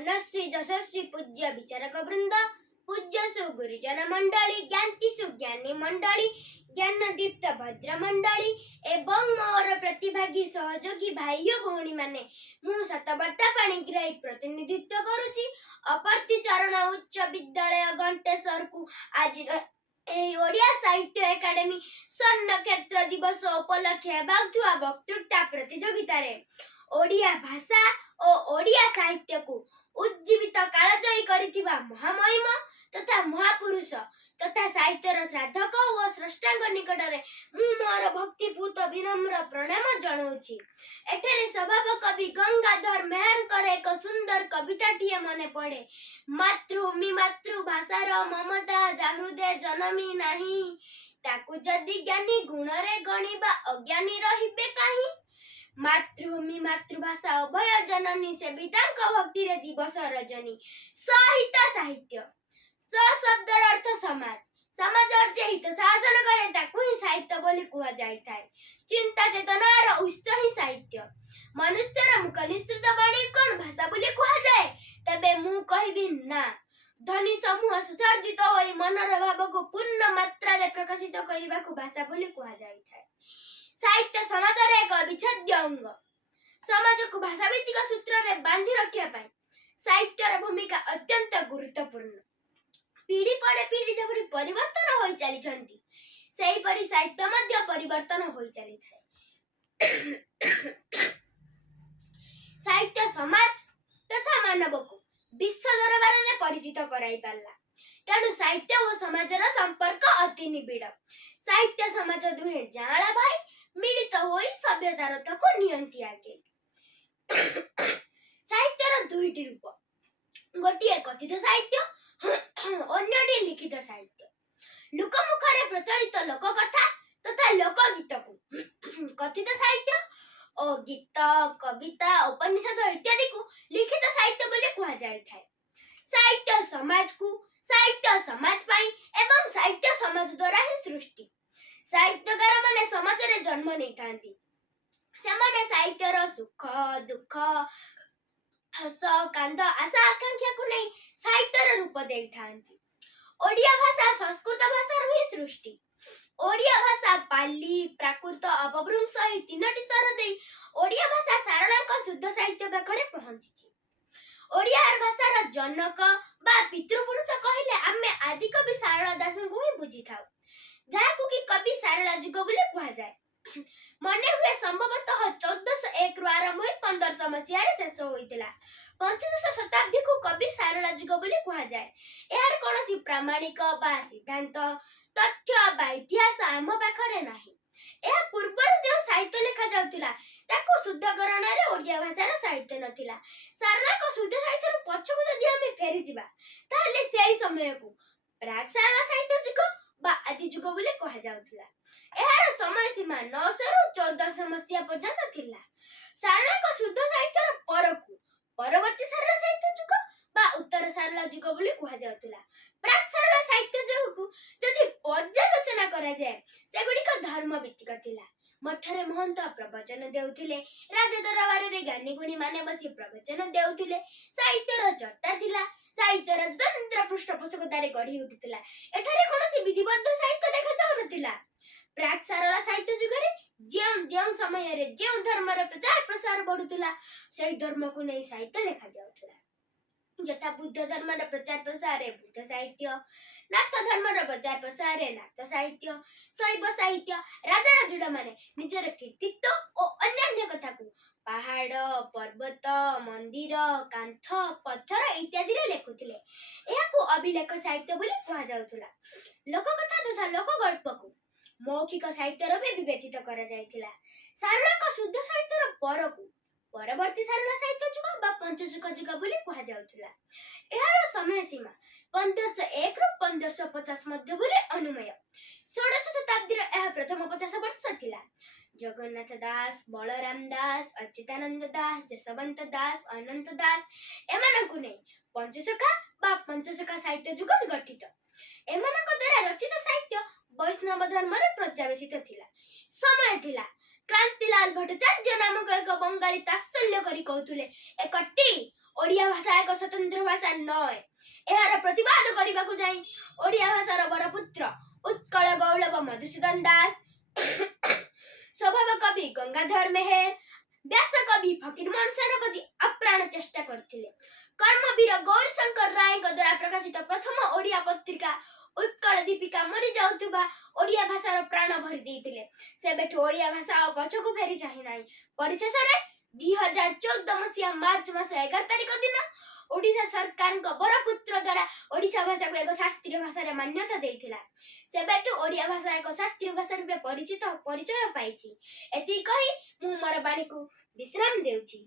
मनस्वी यशस्वी पूज्य विचारक वृंद पूज्यसु गुरुजन मंडली ज्ञातिसु ज्ञानी मंडली ज्ञानदीप्त भद्र मंडली एवं मोर प्रतिभागी सहयोगी भाई और भौणी माने मु सतवर्ता पाणिग्राही प्रतिनिधित्व करुची अपर्ति चरण उच्च विद्यालय घंटेश्वर को आज ओडिया साहित्य एकाडेमी स्वर्ण क्षेत्र दिवस उपलक्षे हेबाकुवा वक्तृता प्रतियोगिता रे ओडिया भाषा और ओडिया साहित्य को उज्जीवित कालजयी करिथिबा महामहिम तथा महापुरुष तथा साहित्यर साधक और स्रष्टांग निकटरे मु मोर भक्तिपूत विनम्र प्रणाम जणाउछि। एठारे स्वभाव कवि गंगाधर मेहरकर एक सुंदर कविताटिए मने पड़े। मातृभूमि मातृभाषार ममता हृदय जनमी नाही ताकु जदि ज्ञानी गुणरे गणिबा अज्ञानी रहिबे काहि। मातृभूमि मातृभाषा अभय जननी सेवितांक भक्ति रे दिवस रजनी सहित साहित्य स शब्दर अर्थ समाज समाज अर्जे हित साधन करे ताकु ही साहित्य बोली कुहा जाय थाए। चिंता चेतनार उच्च ही साहित्य मनुष्यर मुख निश्चित बाणी कोन भाषा बोली कुहा जाय तबे मु कहिबि ना ध्वनि समूह सुसर्जित होई मनर भाव को पूर्ण मात्रा रे प्रकाशित करिबा को भाषा बोली कुहा जाय थाए। साहित्य समाजर एक अविच्छेद्य अंग। समाज को भाषा भित्तिक सूत्र रे बांधि रखिया पाई साहित्यर भूमिका अत्यंत गुरुत्वपूर्ण। पीढ़ी पर पीढ़ी जेपरि परिवर्तन होई चली छंती सेही परि साहित्य मध्य परिवर्तन होई चली थाए। साहित्य समाज तथा मानव को विश्व दरबार रे परिचित कराई पारला। तेणु साहित्य और समाजर संपर्क अति निबिड़। साहित्य समाज दुहे जांला भाई मिलित होई सभ्यतार तक नियंती आगे। साहित्यर दुईटी रूप गोटिए कथित साहित्य अन्यटी लिखित साहित्य। लोकमुखरे प्रचलित लोककथा तथा लोकगीत को कथित साहित्य और गीत कविता उपनिषद इत्यादि को लिखित साहित्य बोली कुहा जाय थाए। साहित्य समाज को साहित्य समाज पाई एवं साहित्य समाज द्वारा ही सृष्टि। साहित्यकार माने समाज रे जन्म नै थांती सेमाने साहित्यर सुख दुख हस कांद आशा आकांक्षा को नहीं साहित्यर रूप देई थांती। ओडिया भाषा संस्कृत भाषा ही सृष्टि। ओडिया भाषा पाली प्राकृत अपभ्रंश ही तीनटी स्तर देई ओडिया भाषा सारणांक शुद्ध साहित्य पाखरे पहुंची। ओडिया भाषार जनक बा पितृपुरुष कहिले आमे आदि कवि सारला दास को ही बुझी थाउ जाहाकु कि कवि सारला जुग बोले कुहा जाय। मने हुए संभवतः 1401 रु आरंभ होई 1500 मसिया रे शेष होइतिला। 15श शताब्दी को कवि सारला जुग बोले कुहा जाय। एहार कोनोसी प्रामाणिक बा सिद्धांत तथ्य बा इतिहास आम पाखरे नाही। एहा पूर्वर जो साहित्य लिखा जाउतिला ताको शुद्धकरण रे ओडिया भाषार साहित्य नथिला। सारला को शुद्ध साहित्य रो पछकु जदि आमे फेरि जिबा ताले सेही समय को प्राग सारला साहित्य जुग बा आदि जुग बोले कहा जाउतिला। एहार समय सीमा 900 रु 1400 मसिया पर्यंत थिला। सारला को शुद्ध साहित्यर परकु परवर्ती सारला साहित्य जुग बा उत्तर सारला जुग बोले कहा जाउतिला। प्राग सारला साहित्य जुग को जदि पर्यालोचना करा जाय सेगुडी का धर्म भित्तिक थिला। मठरे महंत प्रवचन देउथिले राज दरबार रे ज्ञानी गुणी माने बसी प्रवचन देउथिले। साहित्यर चर्चा थिला। साहित्यर तंत्र पृष्ठपोषकता रे गढ़ी उठितिला। एठारे कोनोसी विधिबद्ध साहित्य लेखा जाउ नथिला। प्राग सारला साहित्य जुगरे जेउ समय रे जेउ धर्म रे प्रचार प्रसार बढ़ुतिला सेही धर्म को नै साहित्य लेखा जाउथिला। यथा बुद्ध धर्म रे प्रचार प्रसार रे बुद्ध साहित्य, नाथ धर्म रे प्रचार प्रसार रे नाथ साहित्य, शैव साहित्य राजा राजुडा माने निजर कीर्तित्व और अन्य कथा को पहाड़ पर्वत मंदिर कांथ पत्थर इत्यादि रे लेखुथिले। एहा को अभिलेख साहित्य बोली कहा जाउथुला। लोककथा तथा लोक गल्प को मौखिक साहित्य रे विवेचित करा जायथिला। सारला का शुद्ध साहित्य रो परकु परवर्ती सारला साहित्य जुग बा पंचशुक जुग बोली कहा जाउथुला। एहार समय सीमा 1501 रु 1550 मध्य बोली अनुमेय। 16 शताब्दी रे एहा प्रथम 50 वर्ष थिला। जगन्नाथ दास बलराम दास अच्युतानंद दास जसवंत दास अनंत दास एमानकु नै पंचशखा बा पंचशखा साहित्य जुग गठित। एमानक द्वारा रचित साहित्य वैष्णव धर्म रे प्रचारित थिला। समय थिला क्रांतिलाल भट्टाचार्य नामक एक बंगाली तात्सल्य करी कहतुले एकटी ଓଡ଼ିଆ ଭାଷା ଏକ ସ୍ୱତନ୍ତ୍ର ଭାଷା ନୁହେଁ। ଏହାର ପ୍ରତିବାଦ କରିବାକୁ ଯାଇ ଓଡ଼ିଆ ଭାଷାର ବରପୁତ୍ର ଉତ୍କଳ ଗୌରବ ମଧୁସୂଦନ ଦାସ, ସ୍ୱଭାବ କବି ଗଙ୍ଗାଧର ମେହେର, ବ୍ୟାସ କବି ଫକୀରମୋହନ ସେନାପତି ଆପ୍ରାଣ ଚେଷ୍ଟା କରିଥିଲେ। କର୍ମବୀର ଗୌରୀଶଙ୍କର ରାୟଙ୍କ ଦ୍ୱାରା ପ୍ରକାଶିତ ପ୍ରଥମ ଓଡ଼ିଆ ପତ୍ରିକା ଉତ୍କଳ ଦୀପିକା ମରି ଯାଉଥିବା ଓଡ଼ିଆ ଭାଷାର ପ୍ରାଣ ଭରି ଦେଇଥିଲେ। ସେବେଠୁ ଓଡ଼ିଆ ଭାଷା ଆଉ ପଛକୁ ଫେରି ଚାହିଁ ନାହିଁ। ପରିଶେଷରେ 2014 ମସିହା ମାର୍ଚ୍ଚ ମାସ 11 ତାରିଖ ଦିନ ଓଡ଼ିଶା ସରକାରଙ୍କ ବରପୁତ୍ର ଦ୍ୱାରା ଓଡ଼ିଶା ଭାଷାକୁ ଏକ ଶାସ୍ତ୍ରୀୟ ଭାଷାରେ ମାନ୍ୟତା ଦେଇଥିଲା। ସେବେଠୁ ଓଡ଼ିଆ ଭାଷା ଏକ ଶାସ୍ତ୍ରୀୟ ଭାଷା ରୂପେ ପରିଚୟ ପାଇଛି। ଏତିକି କହି ମୁଁ ମୋର ବାଣୀକୁ ବିଶ୍ରାମ ଦେଉଛି।